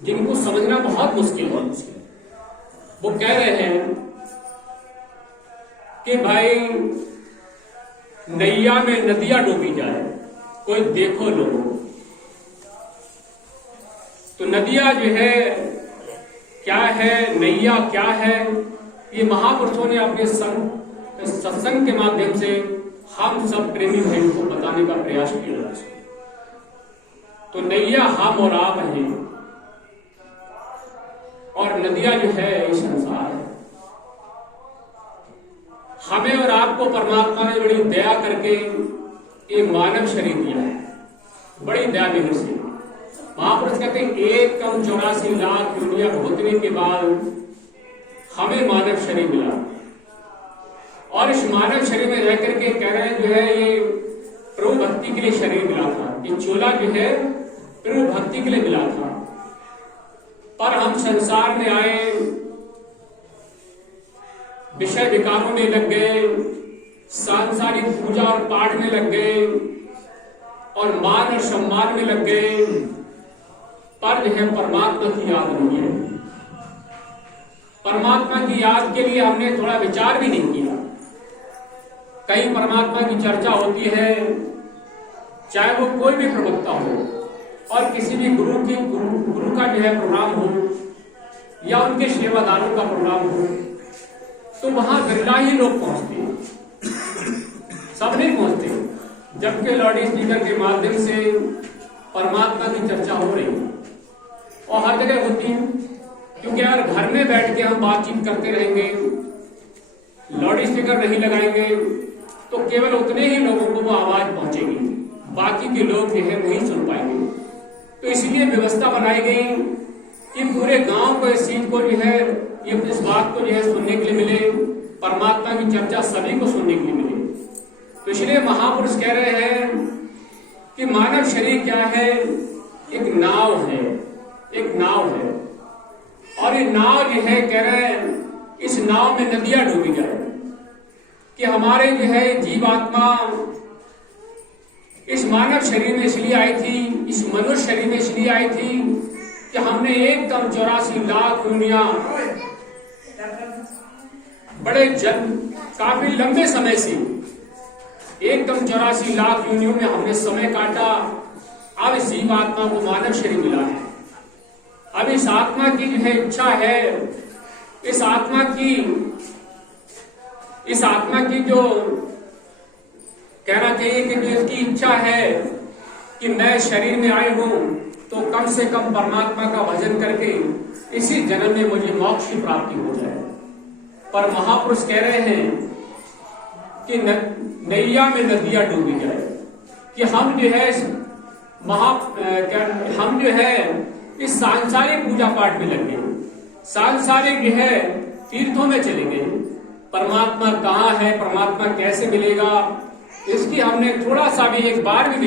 जिनको समझना बहुत मुश्किल है। वो कह रहे हैं कि भाई नैया में नदियां डूबी जाए, कोई देखो लोगों। तो नदियां जो है क्या है, नैया क्या है, ये महापुरुषों ने अपने सत्संग के माध्यम से हम सब प्रेमी भाइयों को बताने का प्रयास किया। तो नैया हम और आप हैं, और नदियां जो है ये संसार है। हमें और आपको परमात्मा ने बड़ी दया करके ये मानव शरीर दिया है, बड़ी दया देने से। महापुरुष कहते हैं 1,84 लाख दुनिया भोगने के बाद हमें मानव शरीर मिला, और इस मानव शरीर में रह करके कह रहे हैं जो है ये प्रभु भक्ति के लिए शरीर मिला था। ये चोला जो है प्रभु भक्ति के लिए मिला था। पर हम संसार में आए, विषय विकारों में लग गए, सांसारिक पूजा और पाठ में लग गए, और मान और सम्मान में लग गए, पर जो है परमात्मा की याद नहीं है। परमात्मा की याद के लिए हमने थोड़ा विचार भी नहीं किया। कहीं परमात्मा की चर्चा होती है, चाहे वो कोई भी प्रवक्ता हो, और किसी भी गुरु का जो है प्रोग्राम हो, या उनके सेवादारों का प्रोग्राम हो, तो वहां बिरला ही लोग पहुंचते हैं, सब नहीं पहुंचते। जबकि लाउड स्पीकर के माध्यम से परमात्मा की चर्चा हो रही है, और हर जगह होती है। क्योंकि यार घर में बैठ के हम बातचीत करते रहेंगे, लाउड स्पीकर नहीं लगाएंगे, तो केवल उतने ही लोगों को वो आवाज पहुंचेगी, बाकी के लोग जो है नहीं सुन पाएंगे। तो इसलिए व्यवस्था बनाई गई कि पूरे गांव को इस चीज को जो है, ये इस बात को जो है सुनने के लिए मिले, परमात्मा की चर्चा सभी को सुनने के लिए मिले। तो इसलिए महापुरुष कह रहे हैं कि मानव शरीर क्या है, एक नाव है, एक नाव है। और ये नाव जो है कह रहे हैं इस नाव में नदियां डूबी जाए, कि हमारे जो है जीवात्मा इस मानव शरीर में इसलिए आई थी, इस मनुष्य शरीर में इसलिए आई थी कि हमने 1,84 लाख दुनिया बड़े काफी लंबे समय से 1,84 लाख यूनियों में हमने समय काटा। अब इस जीवात्मा को मानव शरीर मिला है। अब इस आत्मा की जो है इच्छा है, इस आत्मा की जो कहना चाहिए कि जो इसकी इच्छा है कि मैं शरीर में आई हूं, तो कम से कम परमात्मा का भजन करके इसी जन्म में मुझे मोक्ष की प्राप्ति हो जाए। पर महापुरुष कह रहे हैं कि नैया में नदियां डूबी जाए, कि हम जो है हम जो है इस सांसारिक पूजा पाठ में लग गए, सांसारिक जो है तीर्थों में चले गए। परमात्मा कहाँ है, परमात्मा कैसे मिलेगा, इसकी हमने थोड़ा सा भी एक बार भी